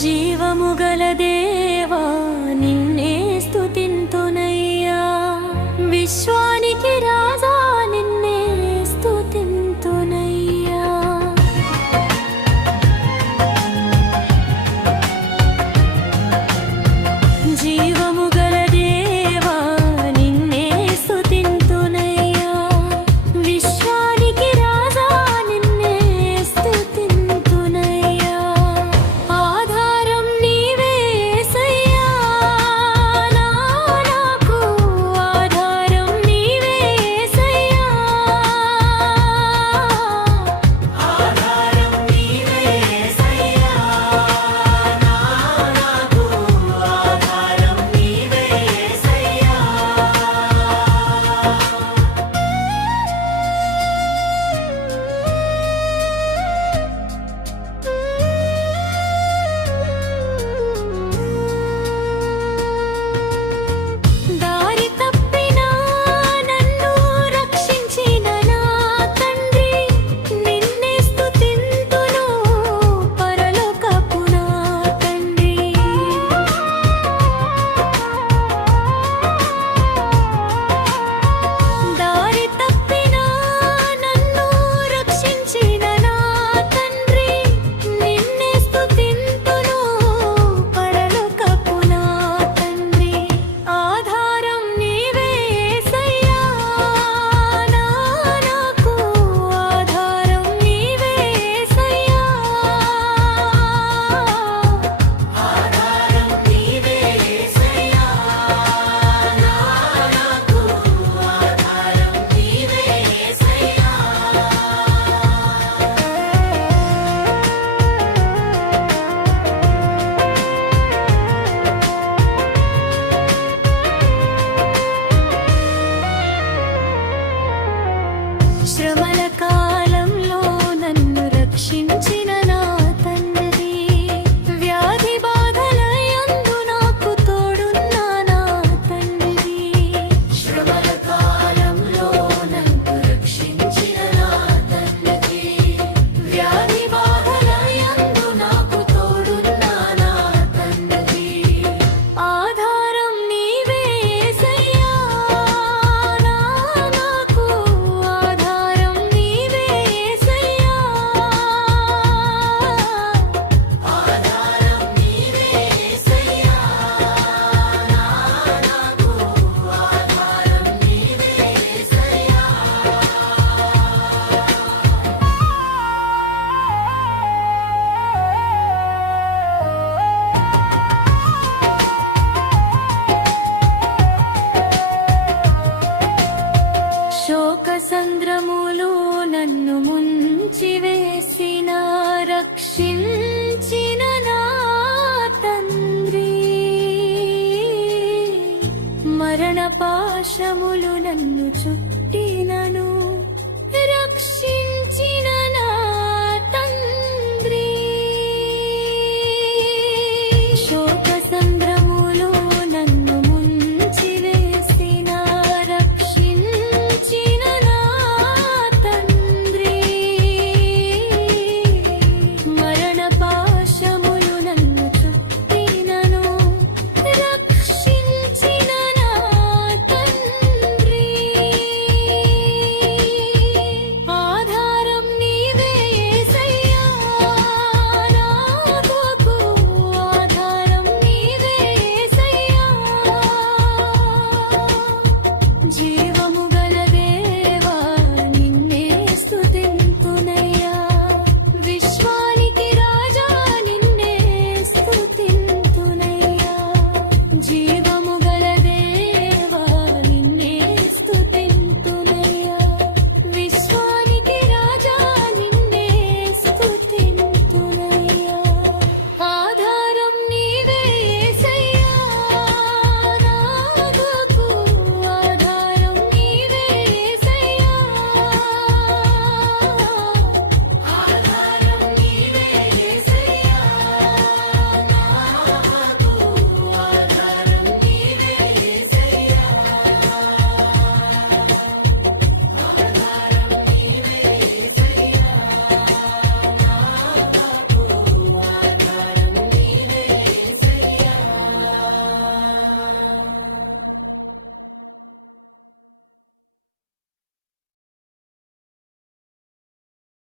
జీవముగల దేవా నిన్నే స్తుతింతునయ్యా, విశ్వానికి రాజా నిన్నే స్తుతింతునయ్యా. జీవముగల దేవా నిన్నే స్తుతింతునయ్యా, విశ్వానికి రాజా నిన్నే స్తుతింతునయ్యా. ఆధారం నీవే యేసయ్యా, నాకు ఆధారం నీవే యేసయ్యా. ఆధారం నీవే యేసయ్యా, నాకు ఆధారం నీవే యేసయ్యా. దారి తప్పినా నన్ను రక్షించిన నా తండ్రి, నిన్నే స్తుతింతును పరలోకపు నా తండ్రి. దారి తప్పినా నన్ను రక్షించిన నా తండ్రి, నిన్నే స్తుతింతును పరలోకపు నా తండ్రి. ఆధారం నీవే యేసయ్యా, నాకు ఆధారం నీవే యేసయ్యా. ఆధారం నీవే యేసయ్యా, నాకు ఆధారం నీవే యేసయ్యా. శ్రమల కాలంలో నన్ను రక్షించిన నా తండ్రి, వ్యాధి బాధల యందు నాకు తోడున్న నా తండ్రి. శ్రమల కాలంలో నన్ను రక్షించిన నా తండ్రి, వ్యాధి బాధల యందు నాకు తోడున్న నా తండ్రి. ఆధారం నీవే యేసయ్యా, నాకు ఆధారం నీవే యేసయ్యా. ఆధారం నీవే యేసయ్యా, నాకు ఆధారం నీవే యేసయ్యా. శోక సంద్రములో నన్ను ముంచివేసిన రక్షించిన నా తండ్రి, మరణ పాశములు నన్ను చుట్టి